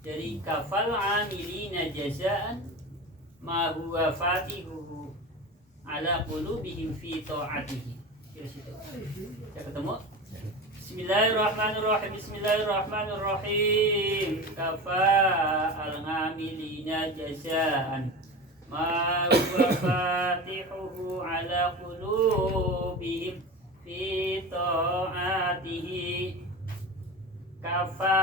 Dari kafal amilina jazaan ma huwa fatihuhu ala qulubihim fi ta'atihi. Kira situ. Kita ketemu. Bismillahirrahmanirrahim. Bismillahirrahmanirrahim. Kafa al-amilina jazaan ma huwa fatihuhu ala qulubihim fi ta'atihi. Kafa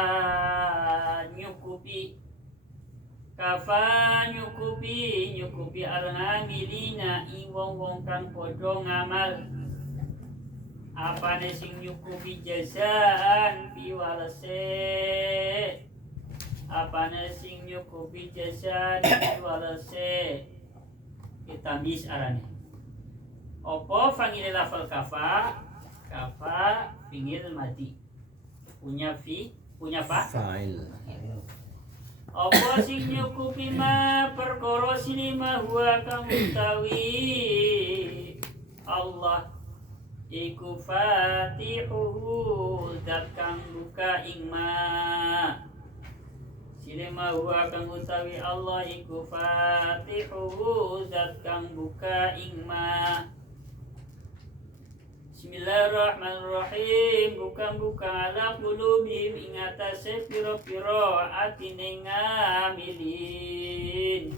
nyukupi al-ngamilina ing wong kang padha ngamal. Apane sing nyukupi jazaan piwalese, apane sing nyukupi jazaan piwalese. Kita mis arane opo fangile lafal kafa fingil mati punya fa'il. Apa sing nyukupi ma perkara sinima huwa kang utawi Allah iku fatihuhu zat kang buka ing ma. Sinima huwa kang utawi Allah iku fatihuhu zat kang buka ing ma. Bismillahirrahmanirrahim. Buka ala qulubihim ing atase pira-pira atine ngamilin.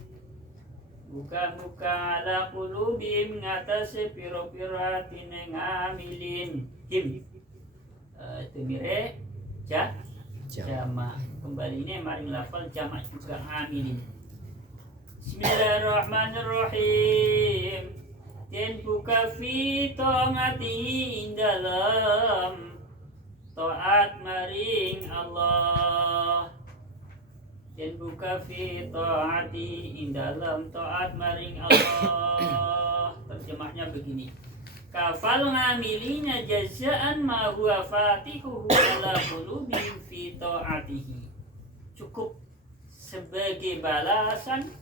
Buka ala qulubihim ing atase pira-pira atine ngamilin. Him temire jama. Kembali ini maring lafal jamak juga ngamilin. Bismillahirrahmanirrahim. Dan buka fi ta'atihi dalam taat maring Allah. Dan buka fi ta'atihi dalam taat maring Allah. Terjemahnya begini. Kafal ngamilina jazaan ma huwa fatihuhu ala qulubihim fi ta'atihi. Cukup sebagai balasan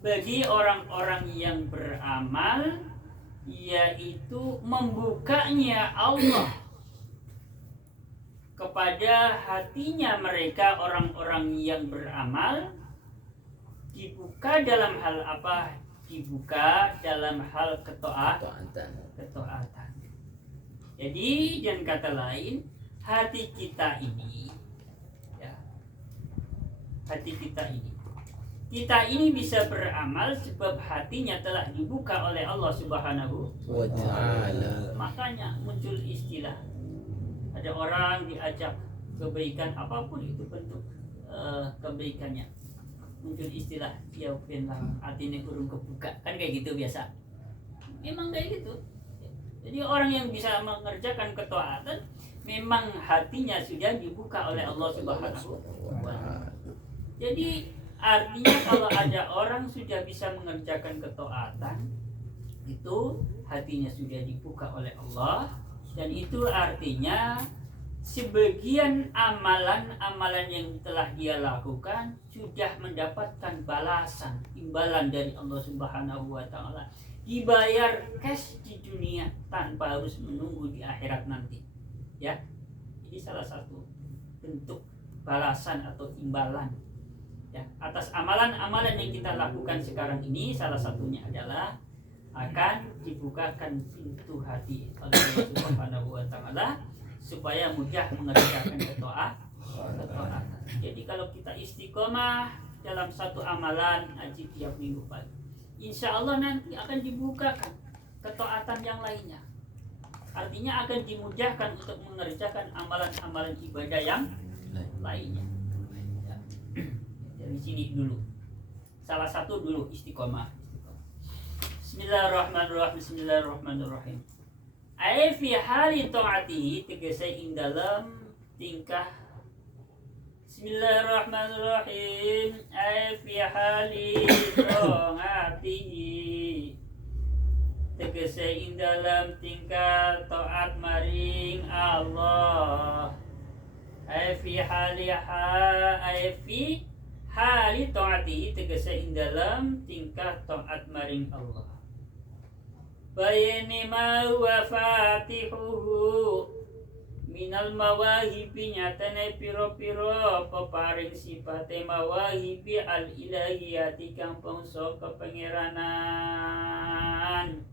bagi orang-orang yang beramal, yaitu membukanya Allah kepada hatinya mereka orang-orang yang beramal. Dibuka dalam hal apa? Dibuka dalam hal ketaatan. Jadi dengan kata lain, hati kita ini kita ini bisa beramal sebab hatinya telah dibuka oleh Allah Subhanahu wa Ta'ala. Makanya muncul istilah, ada orang diajak kebaikan apapun itu bentuk kebaikannya, muncul istilah ya penlah hatinya kurung kebuka, kan kayak gitu biasa. Memang kayak gitu. Jadi orang yang bisa mengerjakan ketaatan memang hatinya sudah dibuka oleh Allah Subhanahu wa Ta'ala. Jadi artinya kalau ada orang sudah bisa mengerjakan ketaatan, itu hatinya sudah dibuka oleh Allah, dan itu artinya sebagian amalan-amalan yang telah dia lakukan sudah mendapatkan balasan, imbalan dari Allah Subhanahu wa Ta'ala, dibayar cash di dunia tanpa harus menunggu di akhirat nanti. Ya, ini salah satu bentuk balasan atau imbalan ya atas amalan-amalan yang kita lakukan sekarang ini. Salah satunya adalah akan dibukakan pintu hati oleh Allah Subhanahu wa Ta'ala supaya mudah mengerjakan ketaatan. Jadi kalau kita istiqomah dalam satu amalan, ngaji tiap minggu pagi, insya Allah nanti akan dibukakan ketaatan yang lainnya. Artinya akan dimudahkan untuk mengerjakan amalan-amalan ibadah yang lainnya. Dari sini dulu, salah satu dulu istiqomah. Bismillahirrahmanirrahim. Ai fi hali taati, tegese ing dalam tingkah. Bismillahirrahmanirrahim. Ai fi hali taati, tegese ing dalam tingkah taat maring Allah. Ai fi hali taati, tegese ing dalam tingkah taat maring Allah. Bayani ma wa fatihuhu minal mawahibi nyatane piro-piro peparing sifate mawahibi al ilahiyati kang bangsa kepangeranan.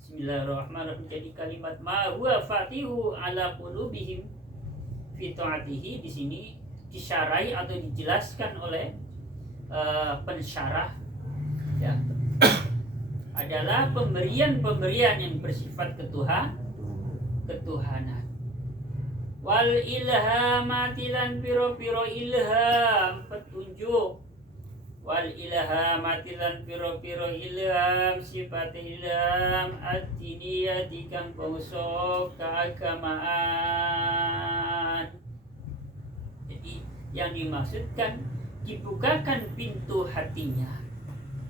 Bismillahirrahmanirrahim. Jadi kalimat ma huwa fatihu ala qulubihim fi ta'atihi di sini disyarai atau dijelaskan oleh pensyarah ya, adalah pemberian yang bersifat ketuhanan. Wal ilhamatilan piro-piro ilham petunjuk. Wal ilhamatilan piro-piro ilham sifat ilham ad-diniyati kang bangsa keagamaan. Jadi yang dimaksudkan dibukakan pintu hatinya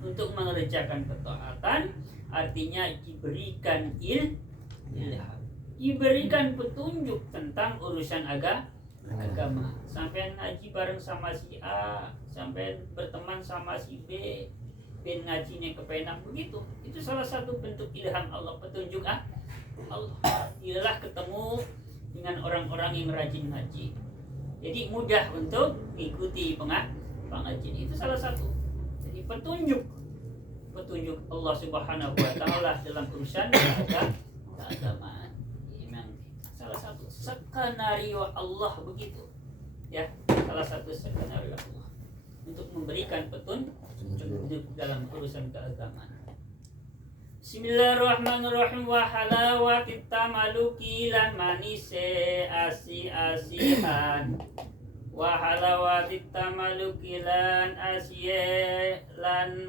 untuk mengerjakan ketaatan, artinya diberikan ilham, diberikan petunjuk tentang urusan agama. Sampai ngaji bareng sama si A, sampai berteman sama si B, ben ngajinya kepenak begitu. Itu salah satu bentuk ilham Allah, petunjuk Allah. Ialah ketemu dengan orang-orang yang rajin ngaji. Jadi mudah untuk mengikuti pengajian. Itu salah satu. Jadi petunjuk Allah Subhanahu wa taala dalam urusan keagamaan. Memang salah satu skenario Allah begitu. Ya, salah satu skenario Allah untuk memberikan petunjuk dalam urusan keagamaan. Bismillahirrahmanirrahim. Wa halawatit tamaluki lan manise asi-asihan. Wa halawatit tamaluki lan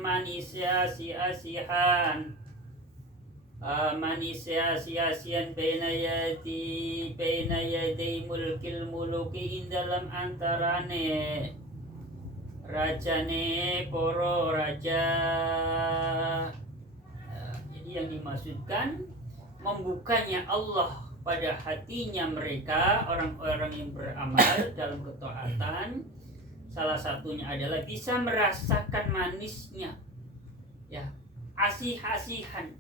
manise asi-asihan. Manise asi-asihan baina yadi mulkil muluki dalam antarane rajane poro raja. Yang dimaksudkan membukanya Allah pada hatinya mereka, orang-orang yang beramal dalam ketaatan, salah satunya adalah bisa merasakan manisnya ya, asih-asihan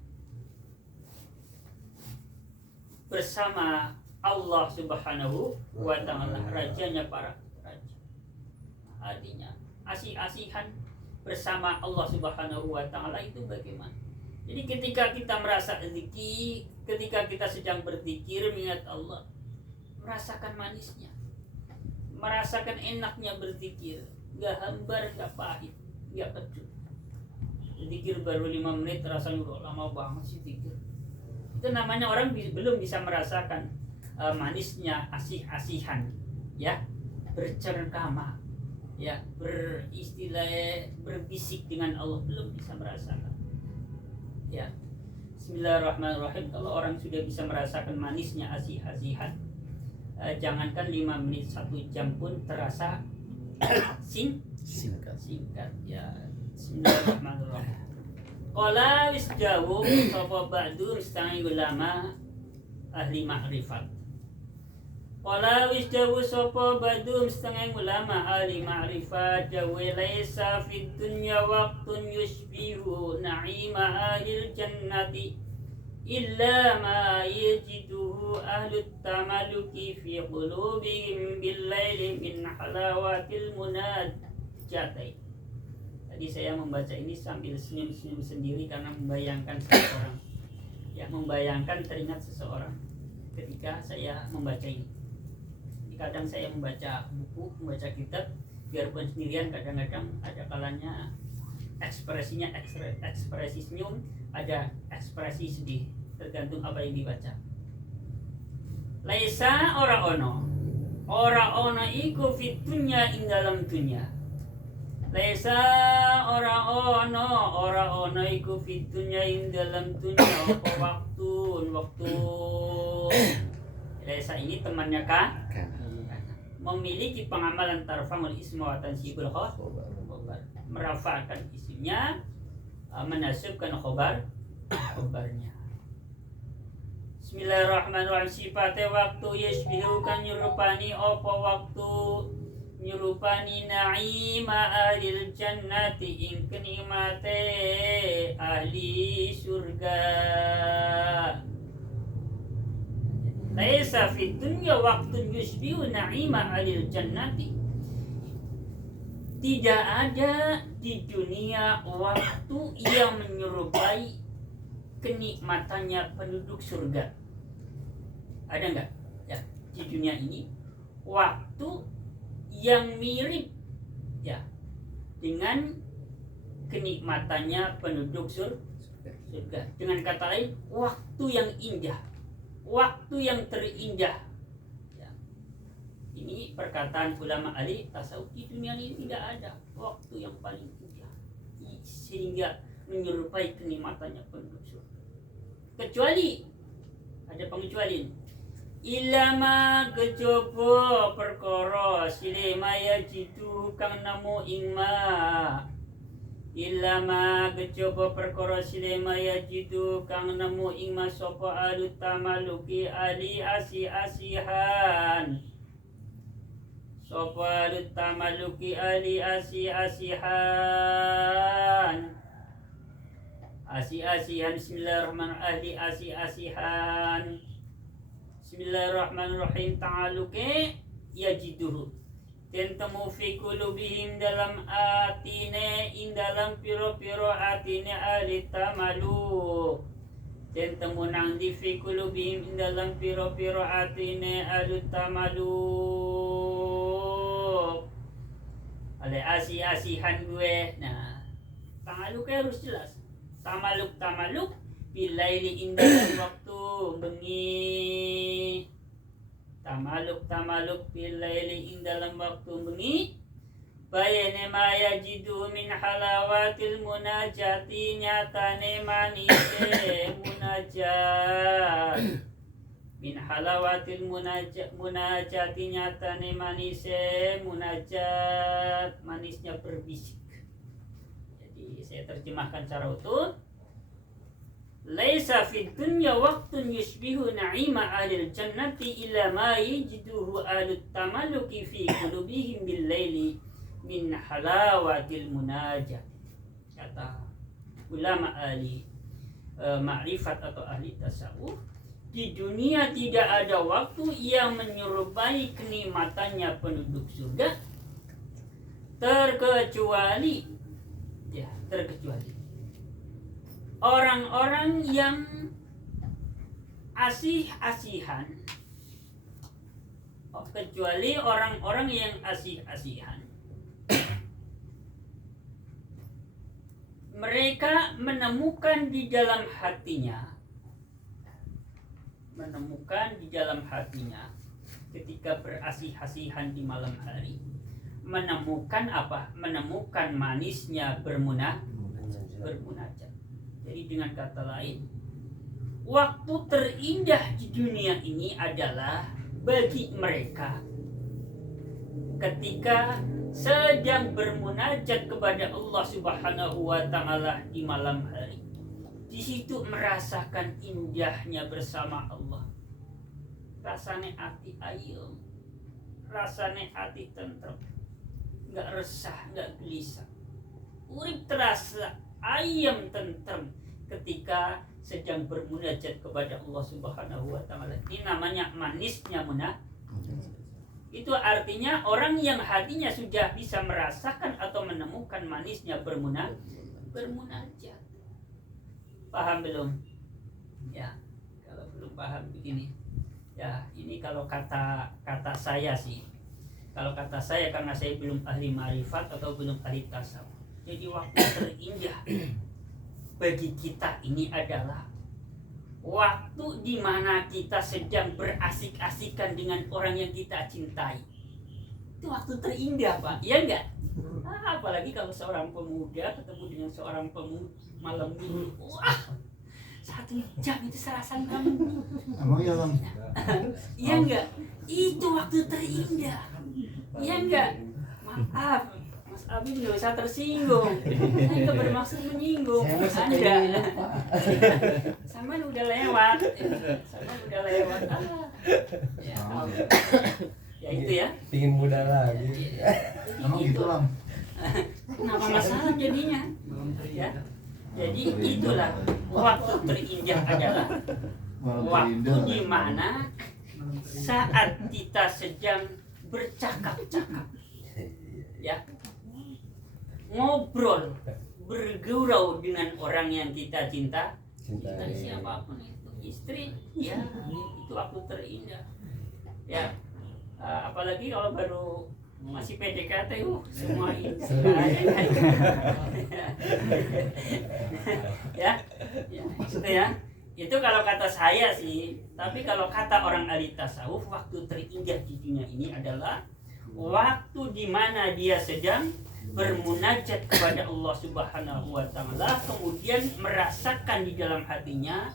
bersama Allah Subhanahu wa ta'ala, rajanya para raja. Artinya asih-asihan bersama Allah Subhanahu wa ta'ala itu bagaimana? Jadi ketika kita merasa zikir, ketika kita sedang berzikir mengingat Allah, merasakan manisnya, merasakan enaknya berzikir, gak hambar, gak pahit, gak kecut. Zikir baru 5 menit rasanya udah lama banget sih zikir. Itu namanya orang belum bisa merasakan manisnya asih-asihan, ya, bercengkrama, ya, berbisik dengan Allah, belum bisa merasakan. Ya, Bismillahirrahmanirrahim. Kalau orang sudah bisa merasakan manisnya asih-asihan, jangankan 5 menit, 1 jam pun terasa singkat. Ya, Bismillahirrahmanirrahim. Qala wisdawu sapa ba'du setengah ulama ahli ma'rifat. Qala wisdawu sapa ba'du setengah ulama ahli ma'rifat, jawa laisa fid dunya waqtun yushbihu na'ima ahlil jannati illa ma yajiduhu ahlut tamaluki fi qulubihim bil laili min halawatil munajati. Tadi saya membaca ini sambil senyum-senyum sendiri karena membayangkan seseorang, ya, membayangkan teringat seseorang ketika saya membaca ini. Kadang saya membaca buku, membaca kitab, biarpun sendirian, kadang-kadang ada kalanya ekspresinya ekspresi senyum, ada ekspresi sedih, tergantung apa yang dibaca. Laisa ora ono iku fit dunya ing dalam dunya. Laisa ora ono iku fit dunya ing dalam dunya apa waktu. Laisa ini temannya kan memiliki pengamalan tarfamul isma wa tansibul khobar, merafakan isimnya, menasibkan khobarnya. Bismillahirrahmanirrahim. Sifatnya waktu yashbihu kan nyurupani apa waktu nyurupani na'ima ahlil jannati ing kenikmate ahli surga. Laisa fid dunya waqtun yusbihu na'ima alil jannati. Tidak ada di dunia waktu yang menyerupai kenikmatannya penduduk surga. Ada enggak? Ya, di dunia ini waktu yang mirip ya dengan kenikmatannya penduduk surga. Dengan kata lain, waktu yang indah, waktu yang terindah. Ya. Ini perkataan ulama ahli tasawuf. Di dunia ini tidak ada waktu yang paling indah sehingga menyerupai kenikmatannya penduduk surga. Kecuali ada pengecualian. Ilama kecoba perkara silema yajidu kang namo ingma. Ilama kecoba perkara silema yajidu kang namo ingma sapa alut tamaluki ali asi-asihan. Sapa alut tamaluki ali asi-asihan. Asi-asihan bismillahirrahmanirrahim. Asi-asihan. Bismillahirrahmanirrahim. Ta'aluke yajiduhu tentemu fi qulubihim dalam atine in dalam piro-piro atine ahli tamalu. Tentemu nang di fi qulubihim in dalam piro-piro atine ahli tamalu. Ale asi-asihan gue. Nah, ta'aluke harus jelas. Tamaluk bilaili in dalam waktu bengi. Tamaluk bilaili in dalam waktu bengi. Bayane ma yajidu min halawatil munajati nyatane manise munajat. Min halawatil munajati nyatane manise munajat, manisnya berbisik. Jadi saya terjemahkan secara utuh. Laisa fid dunya waqtun yusbihu na'ima ahlil jannati illa ma yajiduhu ahlut tamalluki fi qulubihim bil laili min halawatil munajat. Kata ulama ahli ma'rifat atau ahli tasawuf, di dunia tidak ada waktu yang menyerupai kenikmatannya penduduk surga terkecuali orang-orang yang asih-asihan. Kecuali orang-orang yang asih-asihan. Mereka menemukan di dalam hatinya ketika berasih-asihan di malam hari, menemukan apa? Menemukan manisnya bermunajat. Jadi dengan kata lain, waktu terindah di dunia ini adalah bagi mereka ketika sedang bermunajat kepada Allah Subhanahu wa taala di malam hari. Di situ merasakan indahnya bersama Allah. Rasane hati ayem, rasane hati tentrem, enggak resah, enggak gelisah. Urip terasa ayam tentrem ketika sedang bermunajat kepada Allah Subhanahu wa taala. Ini namanya manisnya munajat. Itu artinya orang yang hatinya sudah bisa merasakan atau menemukan manisnya bermunajat. Paham belum? Ya, kalau belum paham begini. Ya, ini kalau kata saya sih. Kalau kata saya, karena saya belum ahli ma'rifat atau belum ahli tasawuf. Jadi waktu terindah bagi kita ini adalah waktu di mana kita sedang berasik-asikan dengan orang yang kita cintai. Itu waktu terindah, Pak. Iya enggak? Apalagi kalau seorang pemuda ketemu dengan seorang pemuda malam minggu. Wah, 1 jam itu serasa kamu. Emang ya, Bang? Iya enggak? Itu waktu terindah. Iya enggak? Maaf, Mas Abi nggak usah tersinggung. Saya nggak bermaksud menyinggung Anda. Sama udah lewat. Ya itu ya. Pingin muda lagi. Emang gitu, Bang? Kenapa masalah jadinya? Ya. Jadi itulah waktu terindah adalah waktu di mana saat kita sedang bercakap-cakap, ya, ngobrol, bergurau dengan orang yang kita cintai, siapapun itu, istri, ya, itu waktu terindah, ya. Apalagi kalau baru masih PDKT, semua indah. ya, itu ya. Itu kalau kata saya sih. Tapi kalau kata orang ahli tasawuf, waktu terindah di dunia ini adalah waktu di mana dia sedang bermunajat kepada Allah Subhanahu wa taala, kemudian merasakan di dalam hatinya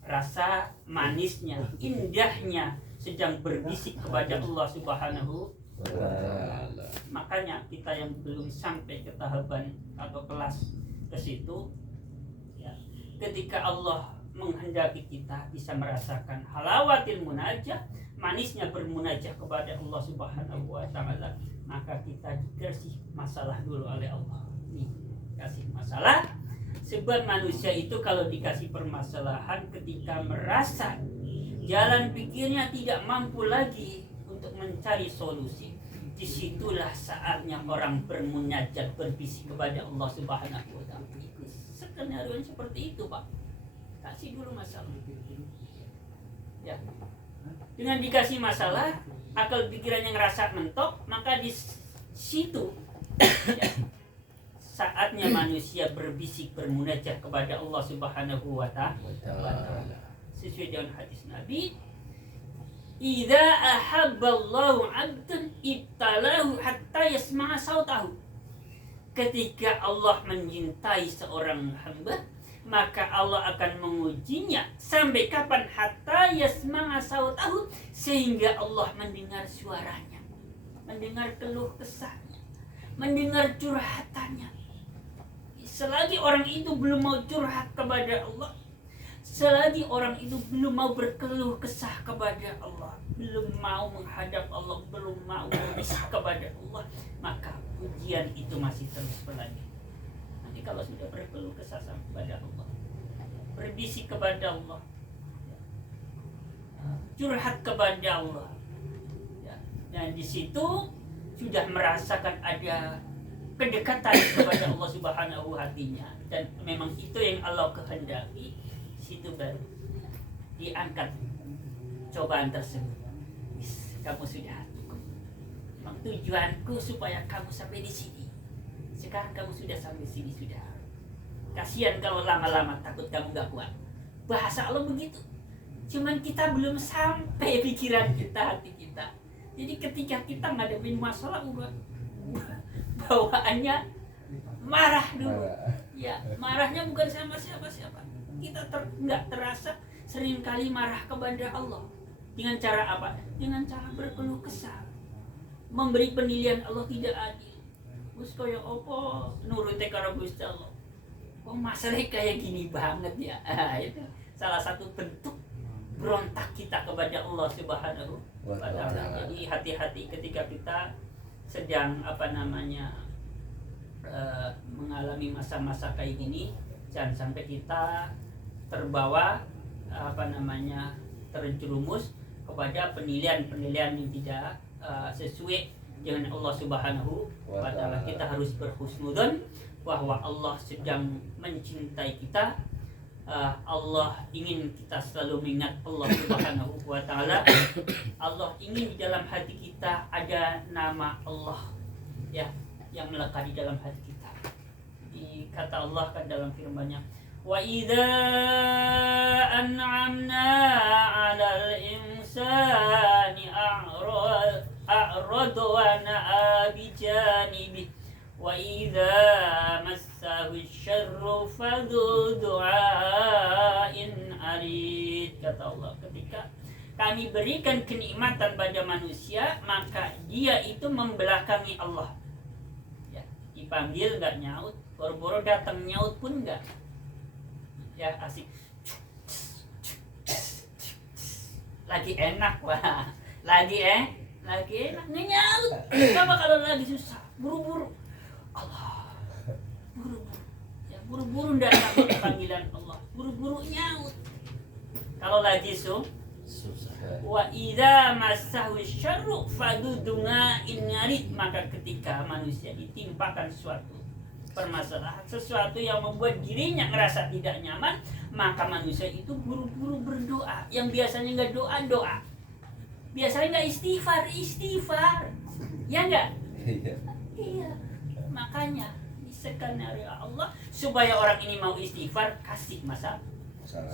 rasa manisnya, indahnya sedang berbisik kepada Allah Subhanahu wa taala. Makanya kita yang belum sampai ke tahapan atau kelas ke situ, ya, ketika Allah menghendaki kita bisa merasakan halawatil munajah, manisnya bermunajah kepada Allah Subhanahu wa taala, maka kita dikasih masalah dulu oleh Allah. Nih, kasih masalah. Sebab manusia itu kalau dikasih permasalahan, ketika merasa jalan pikirnya tidak mampu lagi untuk mencari solusi, disitulah saatnya orang bermunajat, berbisik kepada Allah Subhanahu wa taala. Skenario seperti itu, Pak. Kasih dulu masalah, ya. Dengan dikasih masalah, akal pikiran yang ngerasa mentok, maka di situ, ya, saatnya manusia berbisik, bermunajat kepada Allah Subhanahu wa taala. Sesuai dengan hadis Nabi, "Idza ahabballahu 'abdan ibtalahu hatta yasma'a sautahu." Ketika Allah mencintai seorang hamba, maka Allah akan mengujinya sampai kapan? Hatta yasma'a sautahu, sehingga Allah mendengar suaranya, mendengar keluh kesahnya, mendengar curhatannya. Selagi orang itu belum mau curhat kepada Allah, selagi orang itu belum mau berkeluh kesah kepada Allah, belum mau menghadap Allah, belum mau berbisik kepada Allah, maka ujian itu masih terus berlanjut. Nanti kalau sudah berkeluh kesah kepada Allah, berbisik kepada Allah, curhat kepada Allah, dan di situ sudah merasakan ada kedekatan kepada Allah Subhanahu hatinya, dan memang itu yang Allah kehendaki. Situ baru diangkat cobaan tersebut. Kamu sudah cukup. Memang tujuanku supaya kamu sampai di sini. Sekarang kamu sudah sampai sini sudah. Kasihan kalau lama-lama, takut kamu gak kuat. Bahasa Allah begitu. Cuman kita belum sampai pikiran kita, hati kita. Jadi ketika kita ngadepin masalah, bawaannya marah dulu. Ya, marahnya bukan sama siapa-siapa. Kita nggak terasa seringkali marah kepada Allah. Dengan cara apa? Dengan cara berkeluh kesah, memberi penilaian Allah tidak adil. Gus koyo opo nurut karo Gusti Allah. Kok masalah kayak gini banget ya? Itu salah satu bentuk berontak kita kepada Allah Subhanahu wa taala. Jadi hati-hati ketika kita sedang mengalami masa-masa kayak gini, jangan sampai kita terbawa terjerumus kepada penilaian-penilaian yang tidak sesuai dengan Allah Subhanahu wa taala. Kita harus berhusnudzon bahwa Allah sedang mencintai kita. Allah ingin kita selalu mengingat Allah Subhanahu wa taala. Allah ingin di dalam hati kita ada nama Allah, ya, yang melekat di dalam hati kita. Di kata Allah kan dalam firman-Nya, wa idza an'amna 'alal insani a'rada wa na'a bi janibi wa idza massahu syarru fadhu du'ain arid. Kata Allah, ketika kami berikan kenikmatan pada manusia, maka dia itu membelakangi Allah. Ya, dipanggil nggak nyaut, boro-boro datang nyaut pun nggak. Ya, asik. Lagi enak, wah. Lagi enak nyaut. Coba kalau lagi susah, buru-buru. Allah. Buru-buru. Ya, buru-buru datang panggilan Allah. Buru-buru nyaut. Kalau lagi susah. Wa idza massahu syarru fadudunga ingarit, maka ketika manusia ditimpakan suatu permasalahan, sesuatu yang membuat dirinya ngerasa tidak nyaman, maka manusia itu buru-buru berdoa. Yang biasanya nggak doa, biasanya nggak istighfar, ya nggak? Iya. Makanya skenario Allah supaya orang ini mau istighfar, kasih masalah.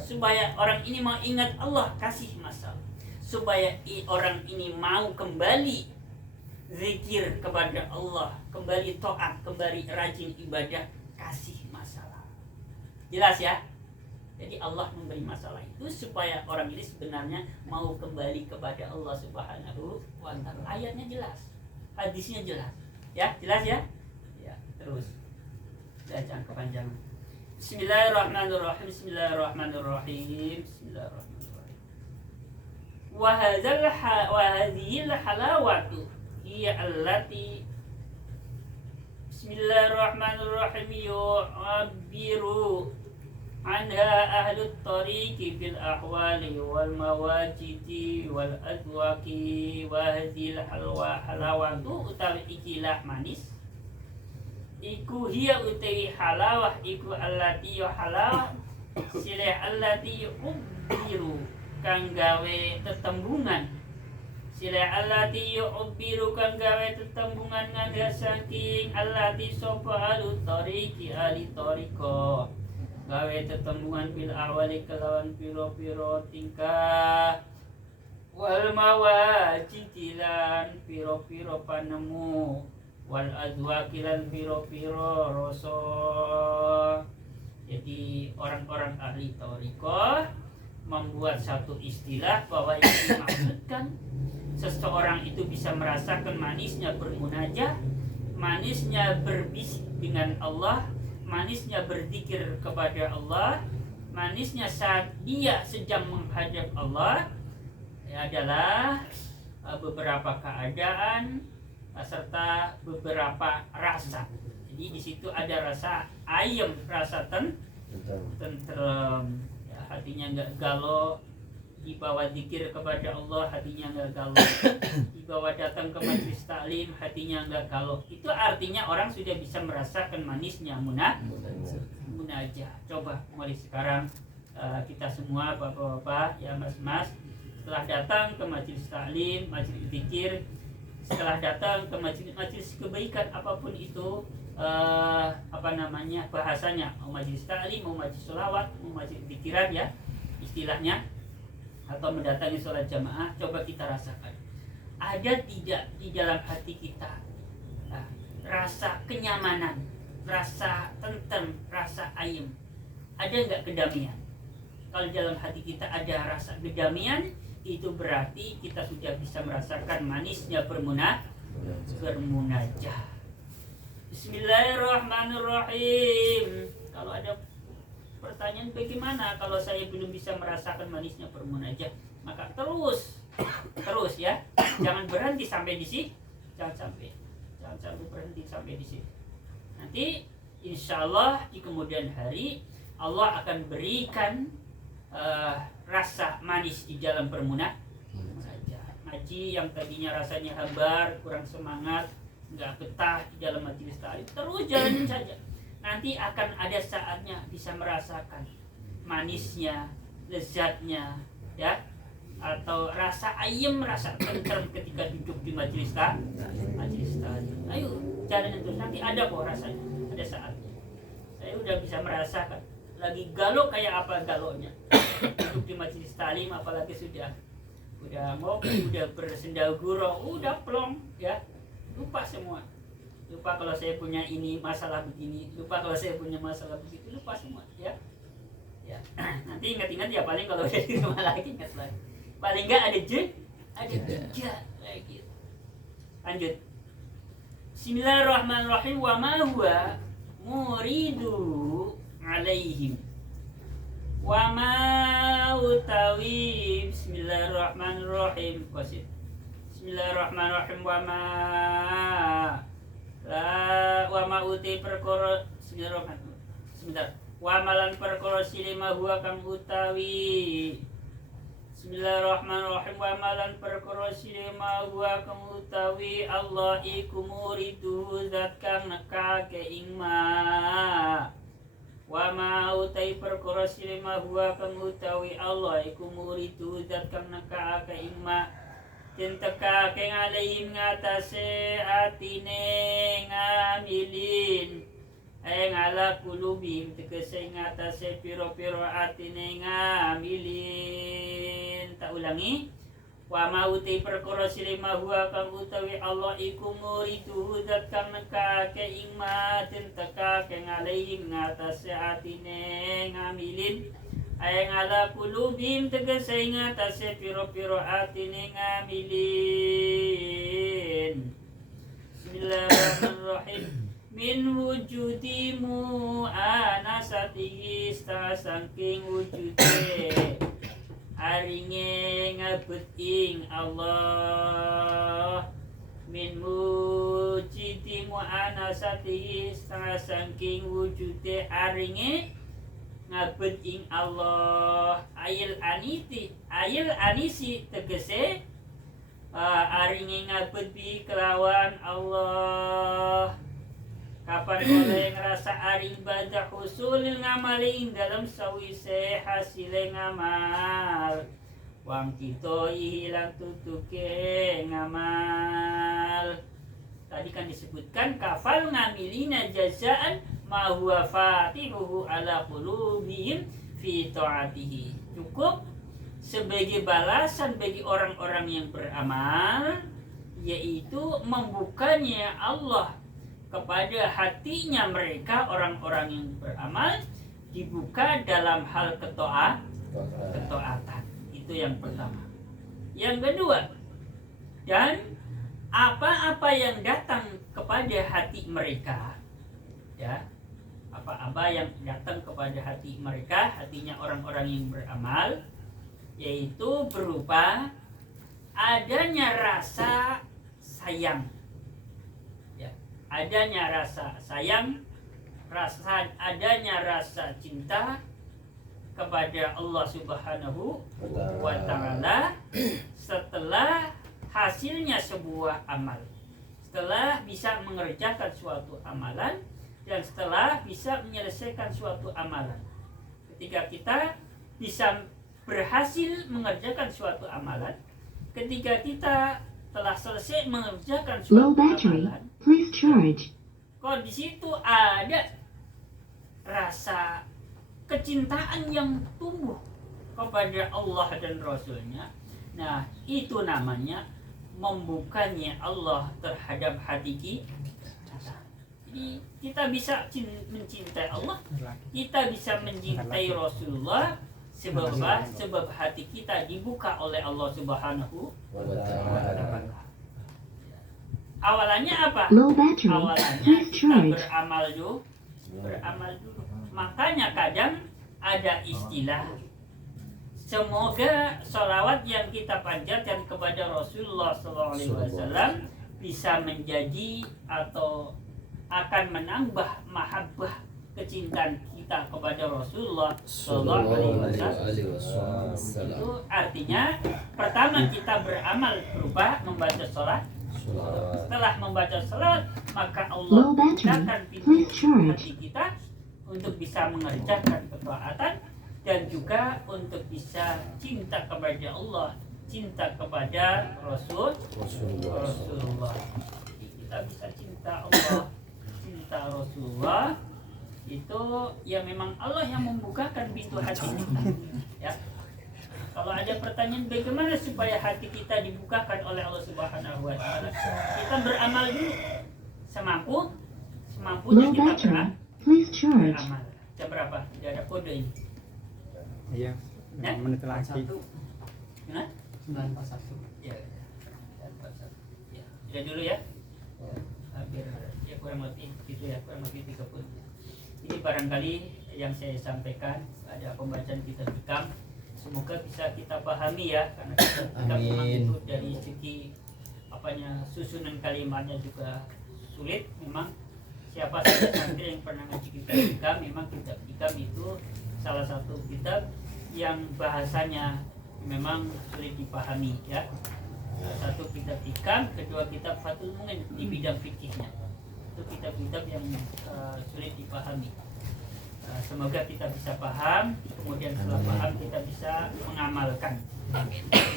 Supaya orang ini mau ingat Allah, kasih masalah. Supaya orang ini mau kembali zikir kepada Allah, kembali taat, kembali rajin ibadah, kasih masalah. Jelas ya? Jadi Allah memberi masalah itu supaya orang ini sebenarnya mau kembali kepada Allah Subhanahu wa ta'ala. Ayatnya jelas, hadisnya jelas. Ya, jelas ya? Ya, terus. Jangan kepanjangan. Bismillahirrahmanirrahim. Bismillahirrahmanirrahim. Bismillahirrahmanirrahim. Wa hadhil halawatu hiya allati Bismillahirrahmanirrahim yu'abbiru anha ahlut tariqi fil ahwali wal mawajidi wal adwaqi wa hadhil halawatu utawi ikilah manis iku hiya utawi halawah iku allati yo halawah silih allati yu'abbiru kang gawe tetembungan silih allati yu'abbiru kang gawe tetembungan ngangga saking allati sopa alu tariqi ali tariqa gawe tetembungan bil awali kelawan piro-piro tingkah wal mawajidilan piro-piro panemu wal azwakilan piro-piro rasa. Jadi orang-orang ahli tariqah membuat satu istilah bahwa yang dimaksudkan seseorang itu bisa merasakan manisnya bermunajah, manisnya berbisik dengan Allah, manisnya berzikir kepada Allah, manisnya saat dia sedang menghadap Allah adalah beberapa keadaan serta beberapa rasa. Jadi di situ ada rasa ayem, rasa tentrem, ya, hatinya nggak galau, dibawa zikir kepada Allah hatinya nggak galau, dibawa datang ke majelis taklim hatinya nggak galau. Itu artinya orang sudah bisa merasakan manisnya munajah. Coba mulai sekarang kita semua bapak-bapak ya mas-mas, setelah datang ke majelis taklim, majelis zikir, setelah datang ke majelis kebaikan apapun itu, bahasanya, mau majelis taklim, mau majelis sholawat, mau majelis zikiran ya istilahnya, atau mendatangi sholat jamaah, coba kita rasakan ada tidak di dalam hati kita rasa kenyamanan, rasa tentrem, rasa ayem, ada nggak kedamaian? Kalau dalam hati kita ada rasa kedamaian, itu berarti kita sudah bisa merasakan manisnya bermunajah. Bismillahirrahmanirrahim. Kalau ada pertanyaan bagaimana kalau saya belum bisa merasakan manisnya bermunajah, maka terus ya, jangan berhenti sampai di sini, jangan sampai berhenti sampai di sini. Nanti insya Allah di kemudian hari Allah akan berikan rasa manis di dalam bermunajah. Ngaji yang tadinya rasanya hambar, kurang semangat, nggak betah di dalam majelis taklim, terus jalanin saja. Nanti akan ada saatnya bisa merasakan manisnya, lezatnya, ya, atau rasa ayem, rasa tentrem ketika duduk di majelis taklim. Ayo jalanin terus, nanti ada kok rasanya, ada saatnya. Saya udah bisa merasakan. Lagi galau kayak apa galonya duduk di majelis taklim, apalagi sudah ngopi, udah bersendal gurau, udah plong ya, lupa semua, lupa kalau saya punya ini masalah begini, lupa kalau saya punya masalah begitu, lupa semua ya. Nanti ingat-ingat ya, paling kalau udah di rumah lagi ingat lagi, paling nggak ada tiga lagi. Lanjut. Bismillahirrahmanirrahim. Wa ma huwa muridu alaihim wa ma utawi. Bismillahirrahmanirrahim. Qasid. Bismillahirrahmanirrahim. Wa ma uti perkara. Bismillahirrahmanirrahim. Sebentar. Wa malan perkara silima huwa kang utawi Bismillahirrahmanirrahim. Wa malan perkara silema huwa kang utawi Allah iku muridu zat kang nekake ing ma. Wa ma utai perkara silema huwa kang utawi Allah iku muridu zat kang nekake ing ma. Tintekake ngalahin ngatasé atine ngamilin ngala kulubim tegese ngatasé piro-piro atine ngamilin. Tak ulangi. Wa mauti perkara silima huwa kang utawi Allah iku muridu zat kang nekake ing ma tintekake ngalahin ngatasé atine ngamilin ngala kulubim tegese ngatasé piro-piro atine ngamilin. Bismillahirrahmanirrahim. Min wujudimu anasatihi sangking wujude aringe ngabut ing Allah. Min wujudimu anasatihi sangking wujude aringe ngabut ing Allah. Ayil anisi tegese aringe ngabut bi kelawan Allah. Kapan oleh ngerasa aring badak husulil ngamalin dalam sawise hasil ngamal. Wang kita hilang tutuke ngamal. Tadi kan disebutkan kafal ngamilina jazaan ma huwa fatihuhu ala qulubihim fi ta'atihi. Cukup sebagai balasan bagi orang-orang yang beramal, yaitu membukanya Allah kepada hatinya mereka, orang-orang yang beramal dibuka dalam hal ketaatan. Itu yang pertama. Yang kedua, dan apa-apa yang datang kepada hati mereka, ya, apa-apa yang datang kepada hati mereka, hatinya orang-orang yang beramal, yaitu berupa adanya rasa sayang. Adanya rasa sayang, adanya rasa cinta kepada Allah Subhanahu wa Ta'ala setelah hasilnya sebuah amal, setelah bisa mengerjakan suatu amalan dan setelah bisa menyelesaikan suatu amalan. Ketika kita bisa berhasil mengerjakan suatu amalan, ketika kita telah selesai mengerjakan suatu amalan, please charge. Kok di situ ada rasa kecintaan yang tumbuh kepada Allah dan Rasulnya. Nah, itu namanya membukanya Allah terhadap hati kita. Jadi kita bisa mencintai Allah, kita bisa mencintai Rasulullah. Sebab hati kita dibuka oleh Allah Subhanahu wa Ta'ala. Awalannya apa? Low battery. Awalannya Please kita charge. beramal dulu. Makanya kadang ada istilah, semoga sholawat yang kita panjatkan kepada Rasulullah SAW bisa menjadi atau akan menambah mahabbah kecintaan kita kepada Rasulullah SAW. Itu artinya pertama kita beramal berupa membaca sholat. Setelah membaca salat, maka Allah akan pintu hati kita untuk bisa mengerjakan ketaatan dan juga untuk bisa cinta kepada Allah, cinta kepada Rasulullah. Kita bisa cinta Allah, cinta Rasulullah, itu ya memang Allah yang membukakan pintu hati kita. Ya. Kalau ada pertanyaan bagaimana supaya hati kita dibukakan oleh Allah Subhanahu wa Ta'ala, kita beramal dulu semampunya kita beramal. Jam berapa? Tidak ada kode ini. Iya. Nah, menit lagi. Nah? 941. Ya. Ya. Sudah dulu ya. Hampir ya kurang lebih gitu ya, kurang lebih 30. Ini barangkali yang saya sampaikan ada pembacaan kitab hikam. Semoga bisa kita pahami ya, karena kita memang itu dari segi susunan kalimatnya juga sulit. Memang siapa saja santri yang pernah ngaji kitab hikam, memang kitab hikam itu salah satu kitab yang bahasanya memang sulit dipahami ya. Satu kitab hikam, kedua kitab Fathul Mu'in di bidang fikihnya. Itu kitab-kitab yang sulit dipahami. Semoga kita bisa paham, kemudian setelah paham kita bisa mengamalkan.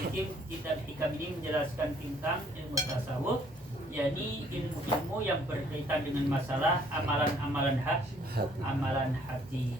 Mungkin kitab hikam ini menjelaskan tentang ilmu tasawuf, yakni ilmu-ilmu yang berkaitan dengan masalah amalan-amalan amalan hati.